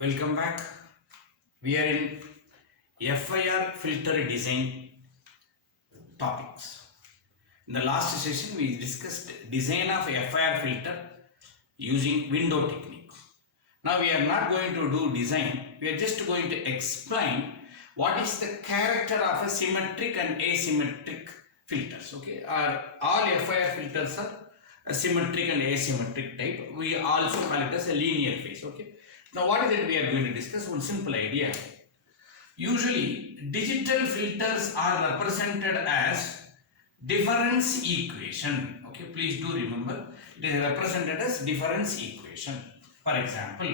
Welcome back. We are in FIR filter design topics. In the last session, we discussed design of FIR filter using window technique. Now we are not going to do design. We are just going to explain what is the character of a symmetric and asymmetric filters. Okay, all FIR filters are a symmetric and asymmetric type. We also call it as a linear phase. Okay. Now what is it we are going to discuss? One simple idea. Usually digital filters are represented as difference equation. Okay, please do remember it is represented as difference equation. For example,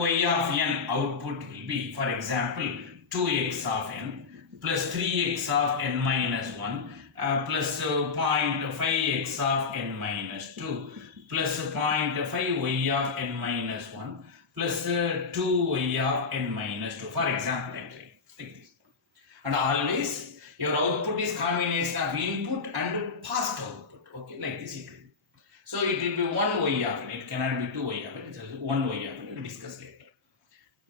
y of n output will be, for example, 2x of n plus 3x of n minus 1 plus 0.5x of n minus 2 plus 0.5y of n minus 1 plus 2y of n minus 2, for example, like this. And always your output is combination of input and past output. Okay, like this it will be. So it will be 1y of n. It cannot be 2y of n. It is 1y of n. We will discuss later.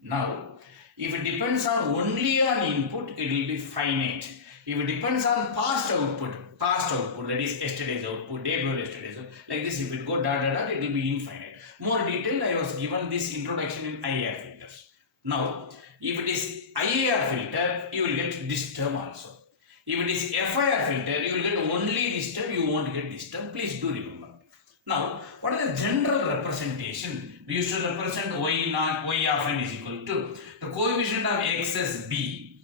Now, if it depends on only on input, it will be finite. If it depends on past output, that is yesterday's output, day before yesterday's output, like this, if it go dot dot dot, it will be infinite. More detail, I was given this introduction in IAR filters. Now, if it is IAR filter, you will get this term also. If it is FIR filter, you will get only this term, you won't get this term. Please do remember. Now, what is the general representation? We used to represent y of n is equal to the coefficient of x as b,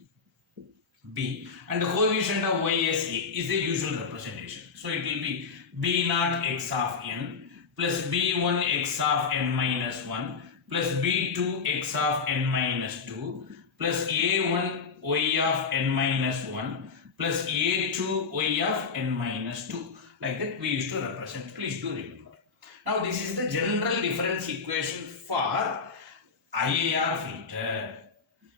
and the coefficient of y as a is the usual representation. So it will be b naught x of n plus b1 x of n minus 1 plus b2 x of n minus 2 plus a1 y of n minus 1 plus a2 y of n minus 2. Like that we used to represent. Please do remember. Now this is the general difference equation for IAR filter.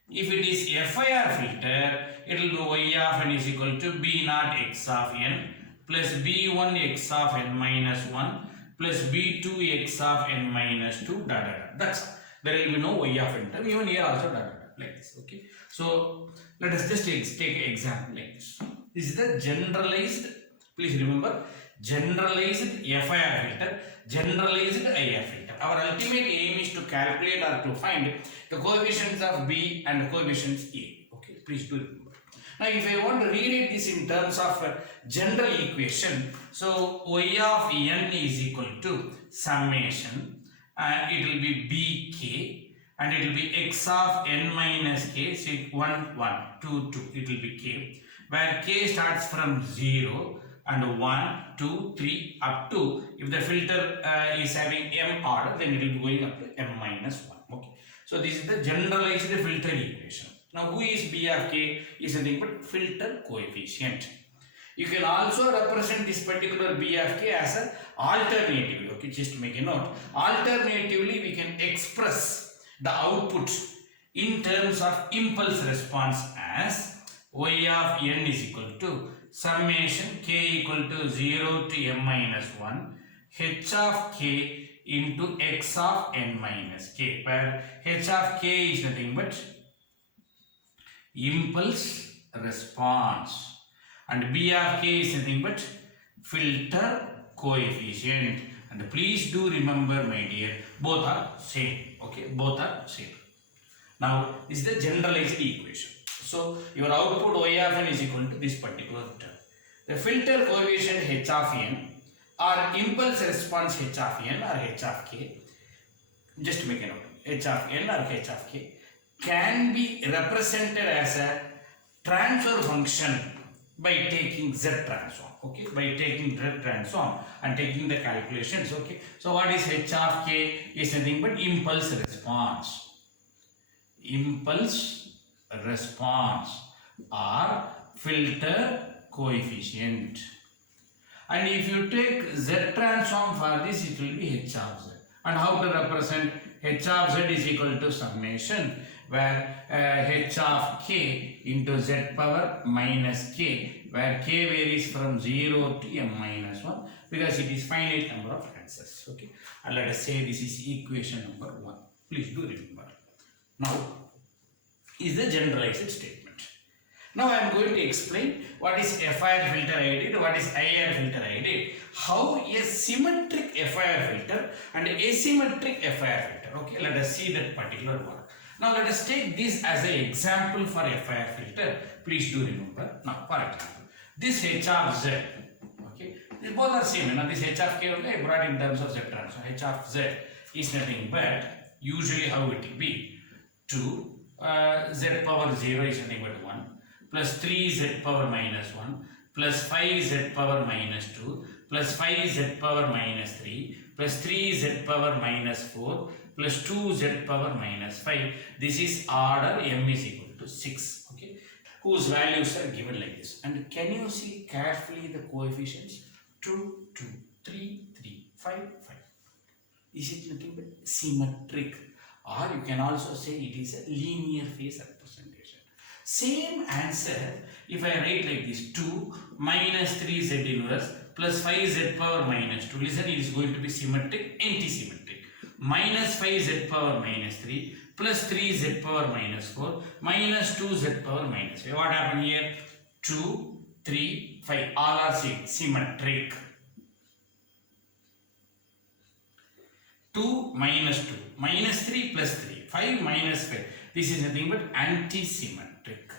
If it is FIR filter, it will be y of n is equal to b naught x of n plus b1 x of n minus 1 plus b2 x of n minus 2 dot dot dot. That's all. There will be no y of n term. Even here also dot dot dot, like this. Okay. So let us just take an example like this. This is the generalized. Please remember, generalized FIR filter, generalized IR filter. Our ultimate aim is to calculate or to find the coefficients of B and the coefficients A. Okay. Please do remember. Now, if I want to rewrite this in terms of general equation, so y of n is equal to summation, it will be bk, and it will be x of n minus k, so 1, 1, 2, 2, it will be k, where k starts from 0 and 1, 2, 3 up to, if the filter is having m order, then it will be going up to m minus 1. Okay. So this is the generalized filter equation. Now, who is B of k is nothing but filter coefficient. You can also represent this particular B of k as an alternatively. Okay, just make a note. Alternatively, we can express the output in terms of impulse response as y of n is equal to summation k equal to 0 to m minus 1 h of k into x of n minus k, where h of k is nothing but impulse response and B of k is nothing but filter coefficient. And please do remember, my dear, both are same. Okay, both are same. Now this is the generalized equation. So your output y of n is equal to this particular term. The filter coefficient h of n or impulse response h of n or h of k, just make a note, h of n or h of k can be represented as a transfer function by taking z transform. Okay, by taking z transform and taking the calculations. Okay, so what is h of k is nothing but impulse response. Impulse response or filter coefficient. And if you take z transform for this, it will be h of z. And how to represent h of z is equal to summation, where h of k into z power minus k, where k varies from 0 to m minus 1 because it is finite number of answers. Okay, and let us say this is equation number 1. Please do remember. Now is the generalized statement. Now I am going to explain what is FIR filter I did, what is IR filter I did, how a symmetric FIR filter and asymmetric FIR filter. Okay, let us see that particular one. Now let us take this as an example for FIR filter. Please do remember. Now for example, this H of Z, okay, these both are same. Now this H of K only I brought in terms of Z terms. So H of Z is nothing but usually how it will be 2 Z power 0 is nothing but 1 plus 3Z power minus 1 plus 5Z power minus 2 plus 5Z power minus 3 plus 3Z power minus 4 plus 2Z power minus 5. This is order m is equal to 6. Okay, whose values are given like this. And can you see carefully the coefficients? 2, 2, 3, 3, 5, 5. Is it nothing but symmetric? Or you can also say it is a linear phase representation. Same answer if I write like this: 2 minus 3Z inverse plus 5Z power minus 2. Listen, it is going to be symmetric, antisymmetric. Minus 5Z power minus 3 plus 3Z power minus 4 minus 2Z power minus 5. What happened here? 2, 3, 5. All are symmetric. 2 minus 2 minus 3 plus 3 5 minus 5. This is nothing but antisymmetric.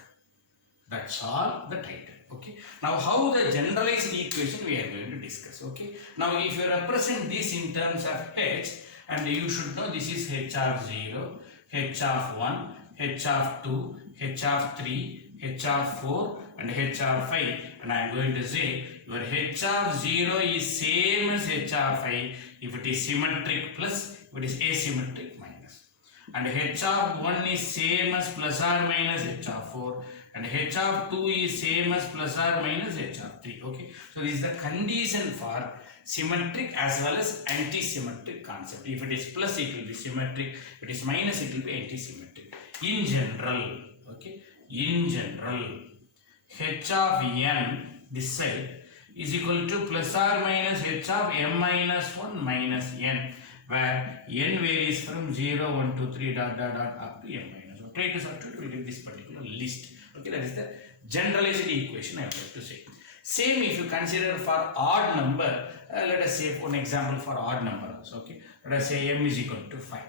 That's all the title. Okay, now how the generalized equation we are going to discuss. Okay, now if you represent this in terms of H, and you should know this is H of 0, H of 1, H of 2, H of 3, H of 4 and H of 5, and I am going to say your H of 0 is same as H of 5 if it is symmetric plus, if it is asymmetric minus, and H of 1 is same as plus or minus H of 4, and H of 2 is same as plus or minus H of 3. Okay, so this is the condition for symmetric as well as anti-symmetric concept. If it is plus, it will be symmetric. If it is minus, it will be anti-symmetric. In general, okay, in general, H of n this side is equal to plus or minus H of m minus 1 minus n, where n varies from 0, 1, 2, 3 dot dot dot up to m minus 1. Try to substitute with this particular list. Okay, that is the generalized equation I would like to say. Same if you consider for odd number, let us say one example for odd number. So, okay, let us say m is equal to 5.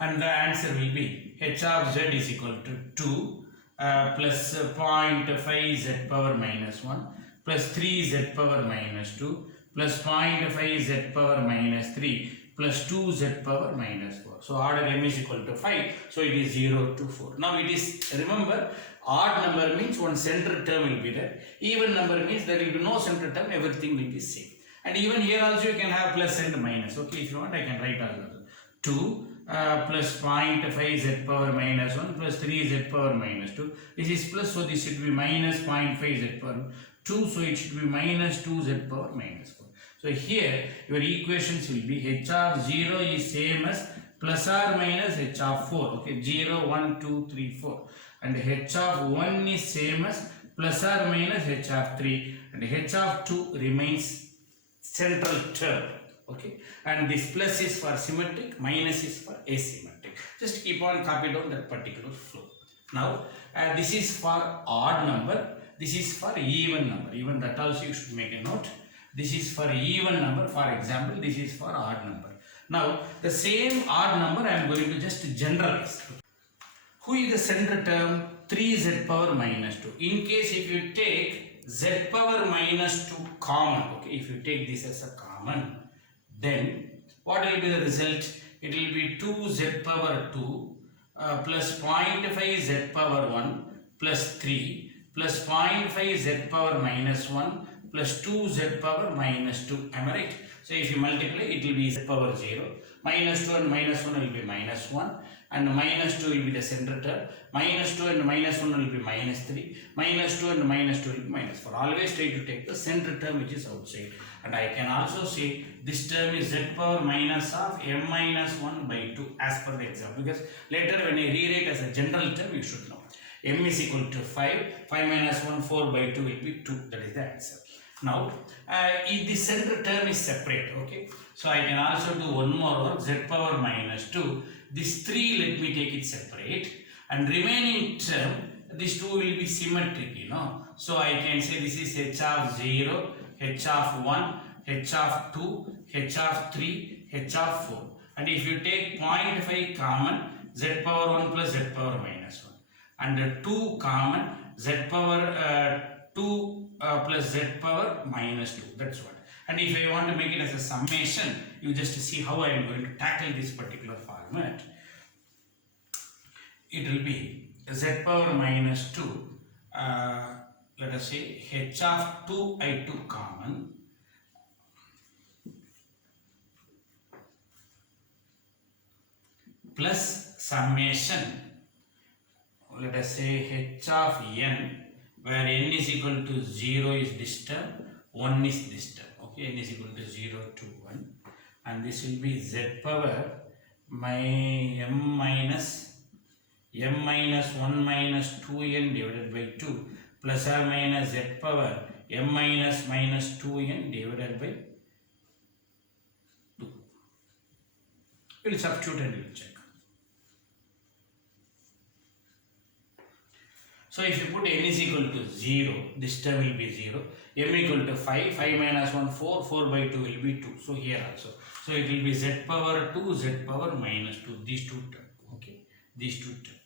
And the answer will be H of z is equal to 2 plus 0.5 z power minus 1 plus 3 z power minus 2 plus 0.5 z power minus 3 plus 2 z power minus 4. So order m is equal to 5. So it is 0 to 4. Now it is, remember, odd number means one center term will be there. Even number means there will be no center term, everything will be same. And even here also you can have plus and minus. Okay, if you want I can write also 2 plus 0.5 z power minus 1 plus 3 z power minus 2. This is plus, so this should be minus 0.5 z power 2. So it should be minus 2 z power minus 4. So here your equations will be H of 0 is same as plus or minus H of 4. Okay, 0, 1, 2, 3, 4. And H of 1 is same as plus or minus H of 3. And H of 2 remains central term. Okay, and this plus is for symmetric, minus is for asymmetric. Just keep on copy down that particular flow. Now this is for odd number, this is for even number. Even that also you should make a note. This is for even number. For example, this is for odd number. Now the same odd number I am going to just generalize. Who is the center term? 3z power minus 2. In case if you take z power minus 2 common, okay, if you take this as a common, then what will be the result? It will be 2z power 2 plus 0.5 z power 1 plus 3 plus 0.5 z power minus 1 plus 2 z power minus 2. Am I right? So if you multiply, it will be z power 0. Minus 2 and minus 1 will be minus 1. And minus 2 will be the center term. Minus 2 and minus 1 will be minus 3. Minus 2 and minus 2 will be minus 4. Always try to take the center term which is outside. And I can also say this term is z power minus of m minus 1 by 2 as per the example. Because later when I rewrite as a general term, you should know. M is equal to 5. 5 minus 1, 4 by 2 will be 2. That is the answer. Now, if the center term is separate, okay. So I can also do one more work, z power minus 2. This 3 let me take it separate, and remaining term, these 2 will be symmetric, you know. So I can say this is h of 0, h of 1, h of 2, h of 3, h of 4. And if you take 0.5 common, z power 1 plus z power minus 1. And 2 common, z power 2 plus z power minus 2. That's what. And if I want to make it as a summation, you just see how I am going to tackle this particular format. It will be z power minus 2, let us say h of 2i2 common, plus summation, let us say h of n, where n is equal to 0 is this term, 1 is this term. Okay, n is equal to 0 to 1, and this will be z power m minus 1 minus 2n divided by 2 plus or minus z power m minus 2n divided by 2. We will substitute and we will check. So if you put n is equal to 0, this term will be 0. M equal to 5, 5 minus 1, 4, 4 by 2 will be 2. So here also. So it will be z power 2, z power minus 2, these two terms. Okay, these two terms.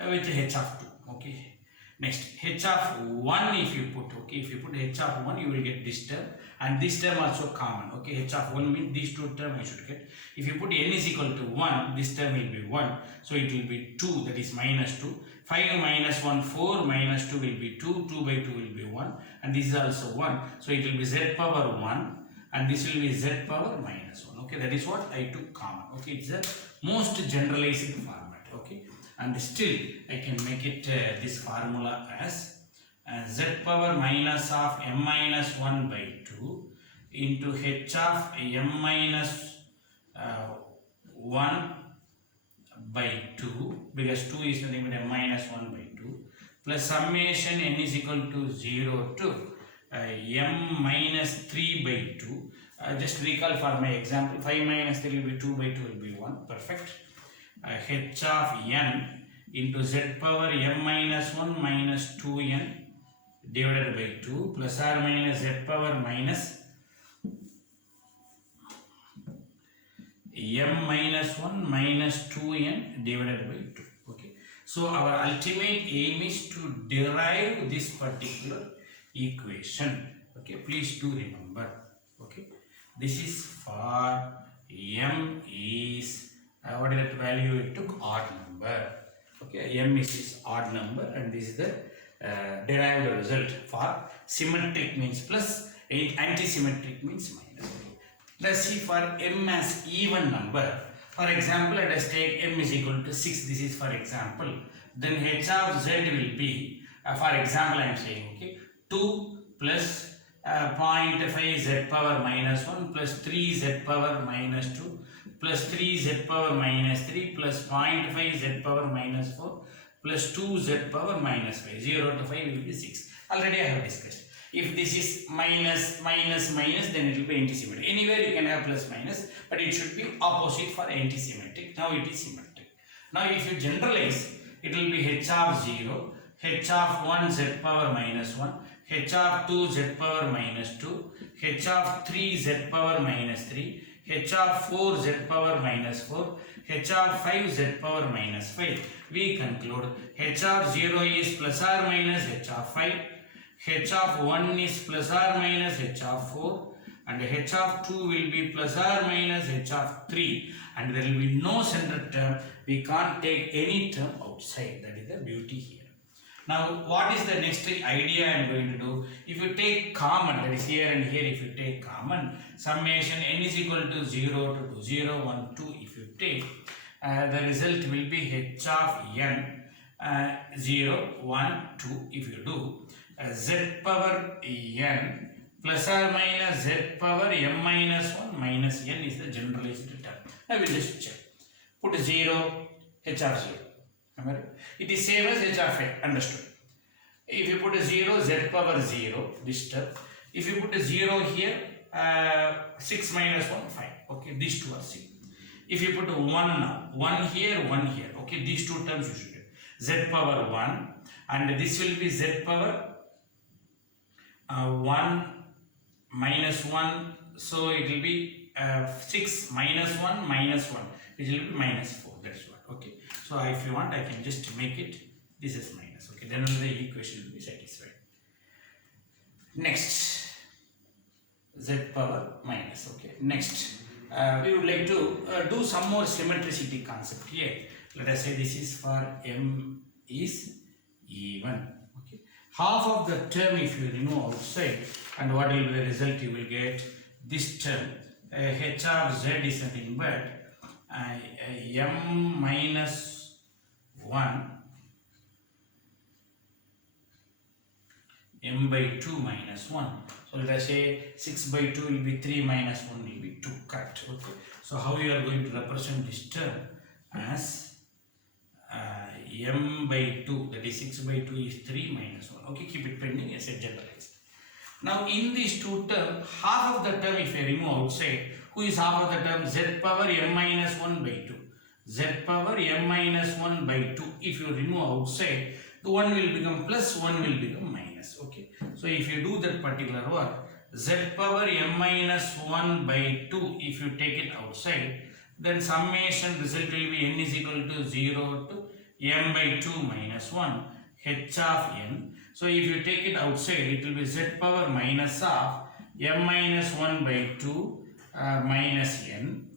With h of 2. Okay. Next, h of 1 if you put, okay, if you put h of 1, you will get this term, and this term also common. Okay, h of 1 means these two terms I should get. If you put n is equal to 1, this term will be 1, so it will be 2, that is minus 2. 5 minus 1, 4 minus 2 will be 2, 2 by 2 will be 1, and this is also 1, so it will be z power 1, and this will be z power minus 1. Okay, that is what I took common. Okay, it's the most generalized format. Okay, and still I can make it this formula as z power minus of m minus 1 by 2 into h of m minus 1 by 2, because 2 is nothing but m minus 1 by 2, plus summation n is equal to 0 to m minus 3 by 2. Just recall for my example, 5 minus 3 will be 2 by 2 will be 1. Perfect. H of n into z power m minus 1 minus 2n divided by 2 plus or minus z power minus m minus 1 minus 2n divided by 2. Okay, so our ultimate aim is to derive this particular equation. Okay, please do remember. Okay, this is for m is what is that value it took? Odd number. Okay, m is odd number, and this is the derived result for symmetric means plus, antisymmetric means minus. Okay. Let's see for m as even number. For example, let us take m is equal to 6. This is for example. Then h of z will be, for example, I am saying, okay, 2 plus 0.5 z power minus 1 plus 3 z power minus 2 plus 3 z power minus 3 plus 0.5 z power minus 4 plus 2 z power minus 5. 0 to 5 will be 6. Already I have discussed. If this is minus, minus, minus, then it will be antisymmetric. Anywhere you can have plus, minus, but it should be opposite for antisymmetric. Now it is symmetric. Now if you generalize, it will be h of 0, h of 1 z power minus 1, h of 2 z power minus 2, h of 3 z power minus 3, h of 4 z power minus 4, h of 5 z power minus 5. We conclude h of 0 is plus or minus h of 5, h of 1 is plus or minus h of 4, and h of 2 will be plus or minus h of 3, and there will be no center term. We can't take any term outside. That is the beauty here. Now, what is the next idea I am going to do? If you take common, that is here and here, if you take common, summation n is equal to 0 to 2, 0, 1, 2, if you take, the result will be h of n 0, 1, 2, if you do, z power n plus or minus z power m minus 1 minus n is the generalized term. I will just check. Put 0, h of 0. Remember? It is same as h of n. Understood? If you put a 0, z power 0, this term. If you put a 0 here, 6 minus 1, 5. Okay, these two are same. If you put 1 now, 1 here, 1 here, okay, these two terms you should get. Z power 1 and this will be Z power 1 minus 1, so it will be 6 minus 1 minus 1, it will be minus 4, that's what, okay. So if you want, I can just make it, this is minus, okay, then only the equation will be satisfied. Next, Z power minus, okay. Next, we would like to do some more symmetricity concept here. Let us say this is for M is even, okay. Half of the term if you remove outside, and what will be the result, you will get this term h of z is nothing but m minus 1 m by 2 minus 1. So let us say 6 by 2 will be 3 minus 1 will be 2, correct, okay. So how you are going to represent this term as m by 2, that is 6 by 2 is 3 minus 1, okay, keep it pending as a generalized. Now in these two terms, half of the term if I remove outside, who is half of the term? Z power m minus 1 by 2. Z power m minus 1 by 2, if you remove outside, the 1 will become plus, 1 will become minus, okay. So if you do that particular work, Z power m minus 1 by 2, if you take it outside, then summation result will be n is equal to 0 to m by 2 minus 1 h of n. So if you take it outside, it will be z power minus of m minus 1 by 2 minus n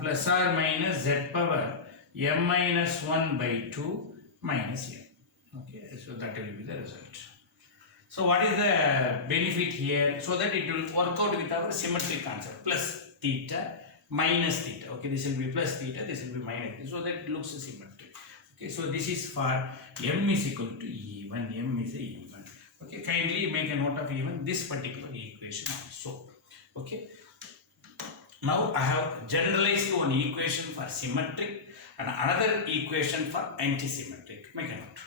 plus or minus z power m minus 1 by 2 minus n. Okay, so that will be the result. So what is the benefit here? So that it will work out with our symmetry concept, plus theta minus theta. Okay, this will be plus theta, this will be minus theta, so that it looks symmetric. Okay, so this is for m is equal to even, m is even. Okay, kindly make a note of even this particular equation also. Okay, now I have generalized one equation for symmetric and another equation for antisymmetric. Make a note.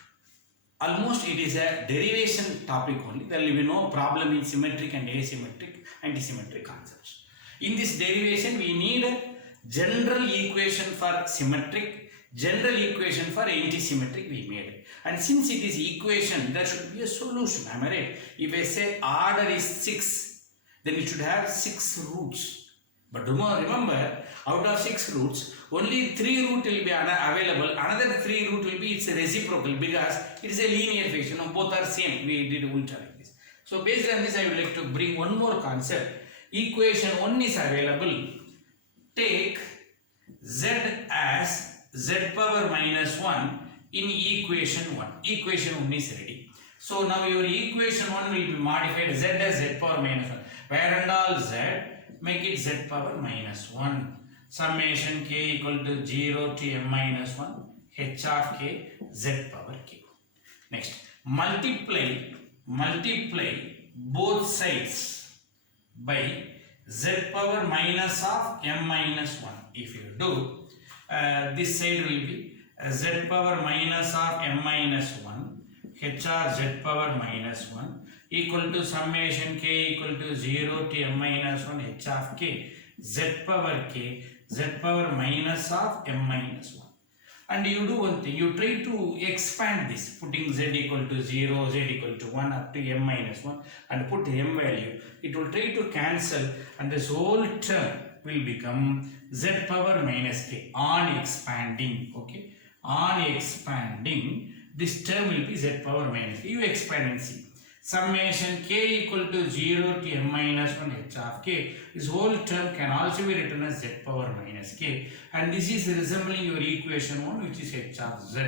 Almost it is a derivation topic only. There will be no problem in symmetric and asymmetric, antisymmetric concepts. In this derivation, we need a general equation for symmetric, general equation for antisymmetric we made. And since it is equation, there should be a solution. Am I right? If I say order is 6, then it should have 6 roots. But remember, out of 6 roots, only 3 root will be available. Another 3 root will be its reciprocal because it is a linear function. Both are same. We did ultra like this. So based on this, I would like to bring one more concept. Equation 1 is available. Take z as z power minus 1 in equation 1. Equation 1 is ready. So now your equation 1 will be modified z as z power minus 1. Where and all z, make it z power minus 1. Summation k equal to 0 to m minus 1 h of k z power k. Next, multiply both sides by z power minus of m minus 1. If you do, this side will be z power minus of m minus 1 h of z power minus 1 equal to summation k equal to 0 to m minus 1 h of k z power minus of m minus 1. And you do one thing, you try to expand this, putting z equal to 0, z equal to 1 up to m minus 1 and put m value. It will try to cancel and this whole term will become z power minus k on expanding. Okay, on expanding, this term will be z power minus k. You expand and see. Summation k equal to 0 to m minus 1 h of k. This whole term can also be written as z power minus k. And this is resembling your equation 1, which is h of z.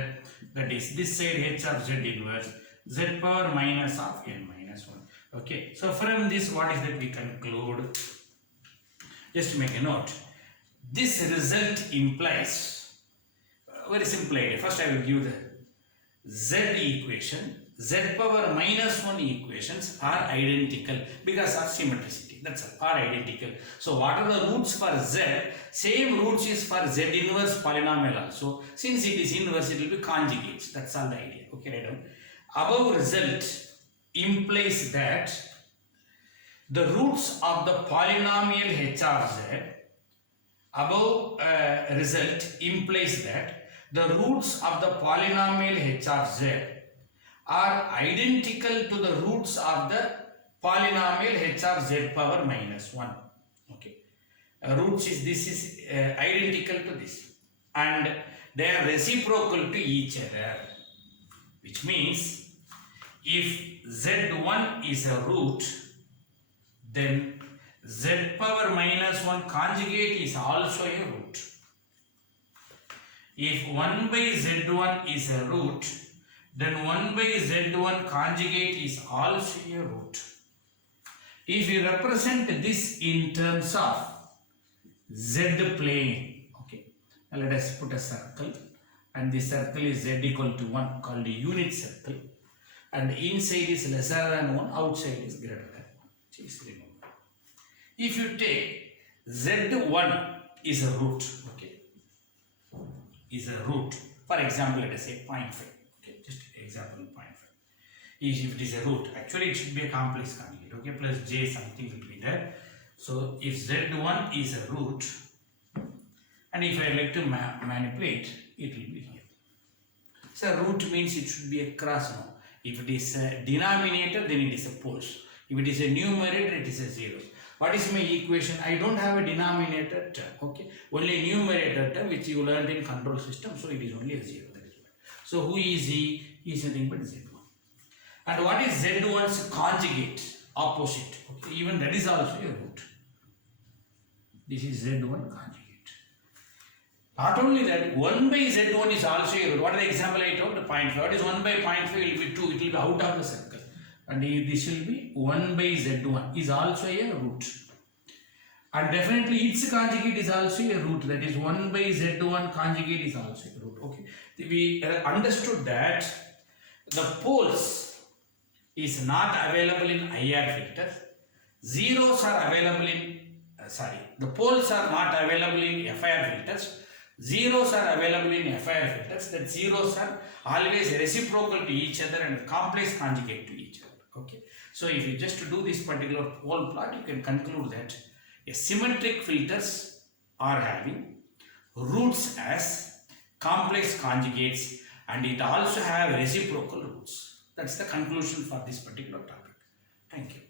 That is, this side h of z inverse z power minus of n minus 1. Okay. So from this, what is that we conclude? Just make a note. This result implies, very simple idea. First I will give the z equation. Z power minus 1 equations are identical because of symmetricity. That's all, are identical. So what are the roots for z? Same roots is for z inverse polynomial also. Since it is inverse, it will be conjugates. That's all the idea. Okay, right down. Above result implies that the roots of the polynomial h of z above result implies that the roots of the polynomial h of z are identical to the roots of the polynomial h of z power minus 1. Okay. Roots is this is identical to this, and they are reciprocal to each other, which means if z1 is a root, then z power minus 1 conjugate is also a root. If 1 by z1 is a root, then 1 by z1 conjugate is also a root. If we represent this in terms of z plane, okay, now let us put a circle, and this circle is z equal to 1, called a unit circle, and inside is lesser than 1, outside is greater than 1. Just remember. If you take z1 is a root, okay, is a root, for example, let us say 0.5, okay, just example 0.5. If it is a root, actually it should be a complex conjugate, okay, plus j something will be there. So if z1 is a root, and if I like to manipulate, it will be here. So root means it should be a cross now. If it is a denominator, then it is a poles. If it is a numerator, it is a zeros. What is my equation? I don't have a denominator term, okay, only a numerator term which you learned in control system, so it is only a 0. That is why. So who is he? He is nothing but z1. And what is z1's conjugate? Opposite. Okay, even that is also a root. This is z1 conjugate. Not only that, 1 by z1 is also a root. What is the example I told? 0.5. What is 1 by 0.5? It will be 2. It will be out of the circle. And this will be 1 by z1 is also a root. And definitely its conjugate is also a root. That is 1 by z1 conjugate is also a root. Okay. We understood that the poles is not available in IR filters. Zeros are available in, the poles are not available in FIR filters. Zeros are available in FIR filters. That zeros are always reciprocal to each other and complex conjugate to each other. Okay. So if you just do this particular pole plot, you can conclude that a symmetric filters are having roots as complex conjugates, and it also have reciprocal roots. That's the conclusion for this particular topic. Thank you.